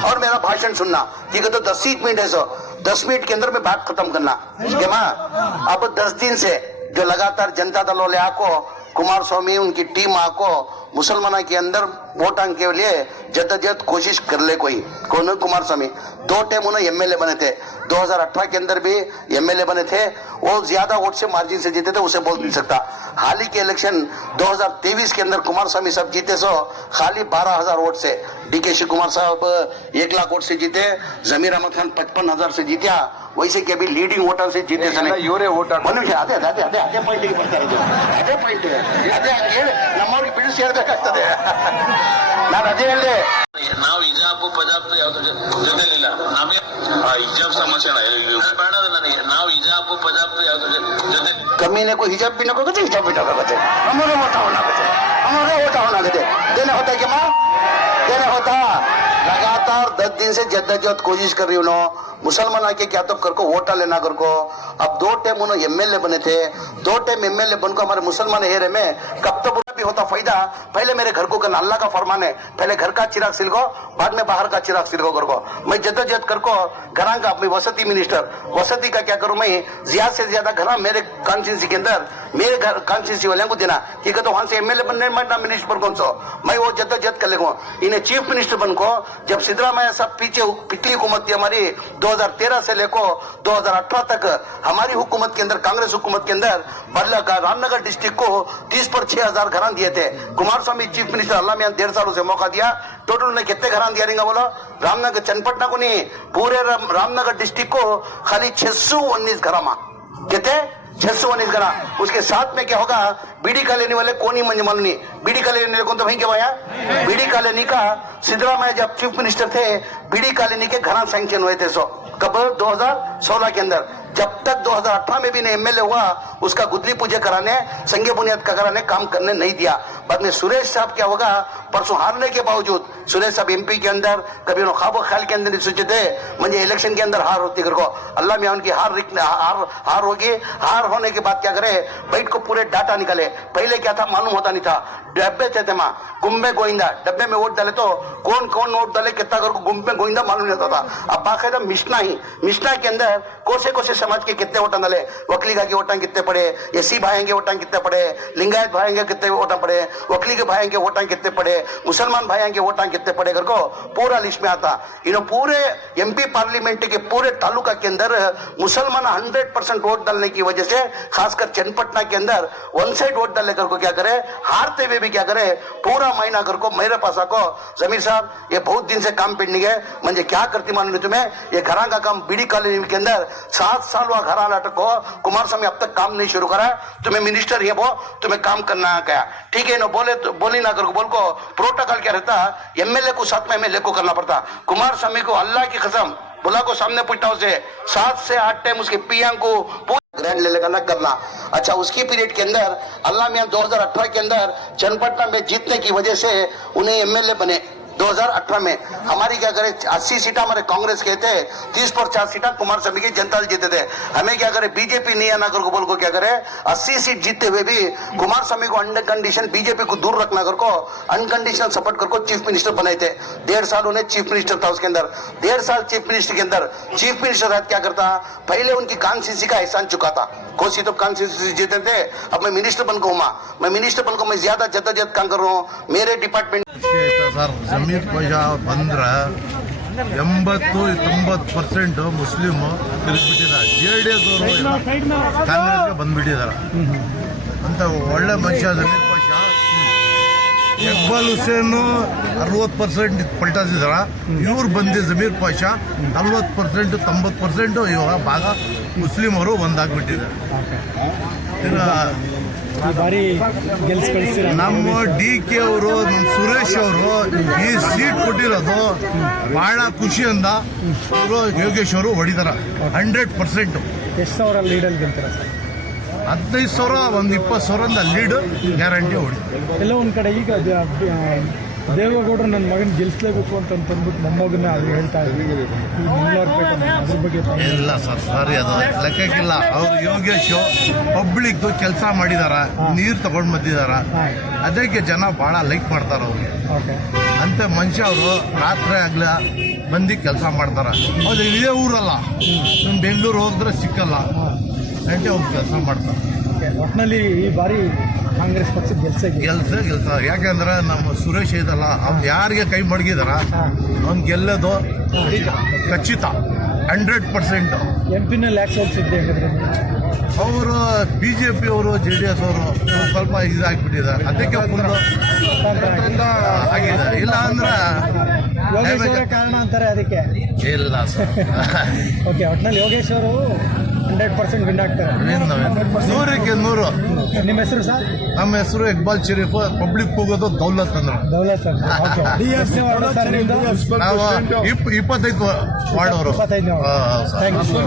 اور میرا بھاشن سننا۔ ٹھیک ہے تو دس منٹ ہے سو۔ دس منٹ کے اندر میں بات ختم کرنا۔ اب دس دن سے جو لگاتار جنتا دل والے آ کو کمار سوامی، ان کی ٹیم آ کو مسلمان کے اندر ووٹان کے لیے جدجہد کوشش کر لے کوئی۔ کون کمار سوامی دو ٹیم انہیں ایم ایل اے بنے تھے۔ دو ہزار اٹھارہ کے اندر بھی ایم ایل اے بنے تھے۔ وہ زیادہ ووٹ سے مارجن سے جیتے تھے اسے بول نہیں سکتا۔ حال ہی کے الیکشن دو ہزار تیویس کے اندر کمار سوامی صاحب جیتے سو خالی بارہ ہزار ووٹ سے۔ ڈی کے شی کمار صاحب ایک لاکھ ووٹ سے جیتے ضمیر احمد خان پچپن ہزار سے جیتیا۔ ویسے کہ ابھی لیڈنگ ووٹر سے جیتے سنے یورے ووٹر منو جی آدھے آدھے آدھے آدھے آتے پوائنٹ کے پڑھتے آدھے آتے آدھے آتے ನಾನು ಅದೇ ಹೇಳಿದೆ. ನಾವು ಹಿಜಾಬ್ ಪಜಾಬ್ ಜೊತೆಲಿಲ್ಲ. ನಮಗೆ ಹಿಜಾಬ್ ಸಮಸ್ಯೆ ನಾವು ಹಿಜಾಬ್ ಪಜಾಬ್ ಕಮ್ಮಿನೇ ಹಿಜಾಬ್ ಹಿಜಾಬ್ ಓಟ ಆನ್ ಆಗುತ್ತೆ لگاتار دس دن سے جد کوشش کر رہی انہوں مسلمان آ کے کیا تو کر کو ووٹا لینا کر کو اب دو ٹیم انہوں ایم ایل اے بنے تھے دو ٹیم ایم ایل اے بن کو ہمارے مسلمان ہیرے میں کب تب بھی ہوتا فائدہ، پہلے میرے گھر کو کرنا اللہ کا فرمان ہے، پہلے گھر کا چراغ سلگو، بعد میں باہر کا چراغ سلگو کر کو میں جدوجہد کر کو گھران کا اپنی وسطی منسٹر، وسطی کا کیا کروں میں، زیادہ سے زیادہ گھراں میرے کانسٹیچنسی کے اندر، میرے گھر کانسٹیچنسی والے کو دینا، کہ تو وہاں سے ایم ایل اے بننے میں منسٹر پر کون سو۔ میں وہ جدوجہد کر لے گا انہیں چیف منسٹر بن کو جب سدھرامیا صاحب پیچھے پچھلی حکومت تھی ہماری، دو ہزار تیرہ سے لے کو دو ہزار اٹھارہ تک ہماری حکومت کے اندر، کانگریس حکومت کے اندر بدلا کا رام نگر ڈسٹرکٹ کو تیس پر چھ ہزار گھراں گھران دیے تھے کمار سوامی چیف منسٹر اللہ میں دیر سالوں سے موقع دیا۔ ٹوٹل انہیں کتنے گھران دیا رہیں گا بولو رام نگر چنپٹنا کو نہیں پورے رام نگر کو خالی چھ سو انیس گھراما کتنے؟ چھ سو انیس گھرا اس کے ساتھ میں کیا ہوگا؟ بی کا لینے والے کون ہی منجمل نہیں کا لینے والے کون تو بھائی کیا بھائی؟ بی کا لینے کا۔ سدھرامیا جب چیف منسٹر تھے بی کا لینے کے گھران سینکشن ہوئے تھے سو کب؟ دو ہزار سولہ کے اندر۔ جب تک دو ہزار اٹھا میں بھی نہیں ایم ایل اے ہوا، اس کا گدلی پوجے کرانے سنگے بنیاد کا کرانے کام کرنے نہیں دیا۔ بعد میں سریش صاحب کیا ہوگا؟ پرسوں ہارنے کے باوجود سریش صاحب ایم پی کے اندر، کبھی انہوں خواب و خیال کے اندر سوچے تھے منجھے الیکشن کے اندر ہار ہوتی کر کو اللہ میں ان کی ہار ہار ہار ہوگی۔ ہار ہونے کے بعد کیا کرے؟ بیٹھ کو پورے ڈاٹا نکلے پہلے کیا تھا؟ معلوم ہوتا نہیں تھا۔ ڈبے تھے تھے ماں گمبے گوئندہ۔ ڈبے میں ووٹ ڈالے تو کون کون ووٹ ڈالے؟ کتنا کر کو گمبے گوئندہ معلوم نہیں ہوتا تھا۔ اب باقاعدہ مشنا ہی مشنا کے اندر کوسے کوسے سماج کے کتنے ووٹاں ڈالے وکلیگا کے ووٹاں کتنے پڑے؟ ایسی بھائیں کے ووٹاں کتنے پڑے؟ لنگایت بھائیں کے کتنے ووٹاں پڑے؟ وکلی کے بھائیں کے ووٹاں کتنے پڑے؟ مسلمان بھائیں کے ووٹاں کتنے پڑے؟ کر کو پورا لسٹ میں آتا۔ انہوں پورے ایم پی پارلیمنٹ کے پورے تعلقہ کے اندر مسلمان ہنڈریڈ پرسنٹ ووٹ ڈالنے کی وجہ سے، خاص کر چن پٹنا کے اندر ون سائڈ ووٹ ڈالنے کر کو کیا کرے؟ ہارتے ہوئے بھی کیا کرے؟ پورا مہینہ کر کو میرے پاس آ کو زمیر صاحب، یہ بہت دن سے کام پینڈنگ ہے۔ منجھے کیا کرتی مانوں تمہیں؟ یہ گھراں کا کام بیڑی کالونی کے اندر سات سال ہوا گھر آ کو کمار سامی اب تک کام نہیں شروع کرا ہے۔ تمہیں منسٹر ہے وہ تمہیں کام کرنا کیا۔ ٹھیک ہے، نو بولے بولی نہ کرو، بول کو پروٹوکال کیا رہتا ایم ایل اے کو ساتھ میں ایم ایل اے کو کرنا پڑتا۔ کمار سامی کو اللہ کی قسم بلا کو سامنے پوچھتا اسے۔ سات سے آٹھ ٹائم اس کے پی ایم کو گرینڈ لے لگا نہ کرنا۔ اچھا اس کی پیریڈ کے اندر، اللہ میاں دو ہزار اٹھارہ کے اندر چنپٹنا میں جیتنے کی وجہ سے انہیں ایم ایل اے بنے۔ دو ہزار اٹھارہ میں ہماری کیا کرے اسی سیٹا ہمارے کانگریس کہتے ہیں تیس پر چار سیٹا کمار سبھی کی جنتا جیتے تھے۔ ہمیں کیا کرے بی جے پی نیا نگر گوبل کو کیا کرے اسی سیٹ جیتتے ہوئے بھی کمار سمی کو under condition B J P کو دور رکھنا کر کو انکنڈیشنل سپورٹ کر کو چیف منسٹر بنائے تھے۔ ڈیڑھ سال انہیں چیف منسٹر تھا اس کے اندر۔ ڈیڑھ سال چیف منسٹر کے اندر چیف منسٹر رات کیا کرتا، پہلے ان کی کانسیسی کا احسان چکا تھا۔ کوسی تو کانسیسی جیتے تھے، اب میں منسٹر بن کو ہوں، میں منسٹر بن کو میں زیادہ جدت جد کام کر رہا ہوں۔ میرے ڈپارٹمنٹ ಸರ್ ಜಮೀರ್ ಪೈಜಾ ಬಂದ್ರೆ ಎಂಬತ್ತು ತೊಂಬತ್ತು ಪರ್ಸೆಂಟ್ ಮುಸ್ಲಿಮ್ ತಿರುಗಿಬಿಟ್ಟಿದ್ದಾರೆ ಜೆ ಡಿ ಎಸ್ ಅವರು ಕಾಂಗ್ರೆಸ್ಗೆ ಬಂದ್ಬಿಟ್ಟಿದ್ದಾರೆ ಅಂತ ಒಳ್ಳೆ ಮನುಷ್ಯ ಜಮೀರ್ ಪೈಜಾ ಇಕ್ಬಾಲ್ ಹುಸೇನು ಅರವತ್ತು ಪರ್ಸೆಂಟ್ ಪಲ್ಟಾಸಿದಾರ. ಇವ್ರು ಬಂದು ಜಮೀರ್ ಪಾಷಾ ನಲ್ವತ್ತು ಪರ್ಸೆಂಟ್ ತೊಂಬತ್ತು ಪರ್ಸೆಂಟ್ ಇವಾಗ ಭಾಗ ಮುಸ್ಲಿಮರು ಒಂದಾಗ್ಬಿಟ್ಟಿದ್ದಾರೆ. ಈಗ ಈ ಬಾರಿ ನಮ್ಮ ಡಿ ಕೆ ಅವರು ನಮ್ಮ ಸುರೇಶ್ ಅವರು ಈ ಸೀಟ್ ಕೊಟ್ಟಿರೋದು ಬಹಳ ಖುಷಿಯಿಂದ ಅವರು ಯೋಗೇಶ್ ಅವರು ಹೊಡಿತಾರ ಹಂಡ್ರೆಡ್ ಪರ್ಸೆಂಟ್ ಎಷ್ಟು ಸಾವಿರ ಲೀಡಲ್ಲಿ ಗೆಲ್ತೀರ ಸರ್? ಹದಿನೈದು ಸಾವಿರ ಒಂದು ಇಪ್ಪತ್ತು ಸಾವಿರ ಲೀಡ್ ಗ್ಯಾರಂಟಿ ಹೊಡಿತಾರೆ. ಎಲ್ಲ ಒಂದು ಕಡೆ ಈಗ ದೇವೇಗೌಡರು ನನ್ನ ಮಗನ ಗೆಲ್ಸ್ಲೇಬೇಕು ಅಂತ ಅಂದ್ಬಿಟ್ಟು ಮೊಮ್ಮಗನ್ನ ಅದು ಹೇಳ್ತಾ ಇದ್ದೀವಿ ಅದ್ರ ಬಗ್ಗೆ ಇಲ್ಲ ಸರ್ ಸರಿ ಅದು ಲೆಕ್ಕಕ್ಕಿಲ್ಲ ಅವ್ರು ಯೋಗೇಶ್ ಪಬ್ಲಿಕ್ ಕೆಲಸ ಮಾಡಿದಾರ ನೀರು ತಗೊಂಡು ಬಂದಿದಾರ. ಅದಕ್ಕೆ ಜನ ಬಹಳ ಲೈಕ್ ಮಾಡ್ತಾರ ಅವ್ರಿಗೆ. ಅಂತ ಮನುಷ್ಯ ಅವರು ರಾತ್ರಿ ಆಗ್ಲ ಬಂದು ಕೆಲಸ ಮಾಡ್ತಾರ. ಅದು ಇದೇ ಊರಲ್ಲ. ನಮ್ಮ ಬೆಂಗಳೂರು ಹೋದ್ರೆ ಸಿಕ್ಕಲ್ಲ. ಗಂಟೆ ಹೋಗಿ ಕೆಲಸ ಮಾಡ್ತಾರೆ. ಒಟ್ಟಿನಲ್ಲಿ ಈ ಬಾರಿ ಕಾಂಗ್ರೆಸ್ ಪಕ್ಷ ಗೆಲ್ಸ ಗೆಲ್ಸ್ ಗೆಲ್ಸ. ಗೆಲ್ಸ ಯಾಕಂದ್ರೆ ನಮ್ಮ ಸುರೇಶ್ ಇದಲ್ಲ ಅವ್ನು ಯಾರಿಗೆ ಕೈ ಮಡಗಿದಾರ ಅವ್ನು ಗೆಲ್ಲೋದು ಖಚಿತ. ಹಂಡ್ರೆಡ್ ಪರ್ಸೆಂಟ್ ಎಂ ಪಿನಲ್ಲಿ ಯಾಕೆ ಸೋಲ್ಸಿದ್ದೆ ಅವರು ಬಿ ಜೆ ಪಿ ಅವರು ಜೆ ಡಿ ಎಸ್ ಅವರು ಸ್ವಲ್ಪ ಇದಾಗ್ಬಿಟ್ಟಿದ್ದಾರೆ. ಅದಕ್ಕೆ ಆಗಿದೆ ಇಲ್ಲ ಅಂದ್ರೆ ಯೋಗೇಶ್ ಅವರೇ ಕಾರಣ ಅಂತಾರೆ ಅದಕ್ಕೆ. ಇಲ್ಲ ಸರ್. ಓಕೆ ಒಟ್ಟಿನಲ್ಲಿ ಯೋಗೇಶ್ ಅವರು ಹಂಡ್ರೆಡ್ ಪರ್ಸೆಂಟ್ ವಿನ್ ಆಗ್ತಾರೆ. ನೂರಕ್ಕೆ ನೂರು. ನಿಮ್ಮ ಹೆಸರು ಸರ್? ನಮ್ಮ ಹೆಸರು ಇಕ್ಬಾಲ್ ಶರೀಫ್ ಪಬ್ಲಿಕ್ ಹೋಗೋದು ದೌಲತ್ ಅಂದ್ರೆ. ದೌಲತ್ ಸರ್. ನಾವು ಇಪ್ ಇಪ್ಪತ್ತೈದು ವಾರ್ಡ್ ಅವರು. Thank you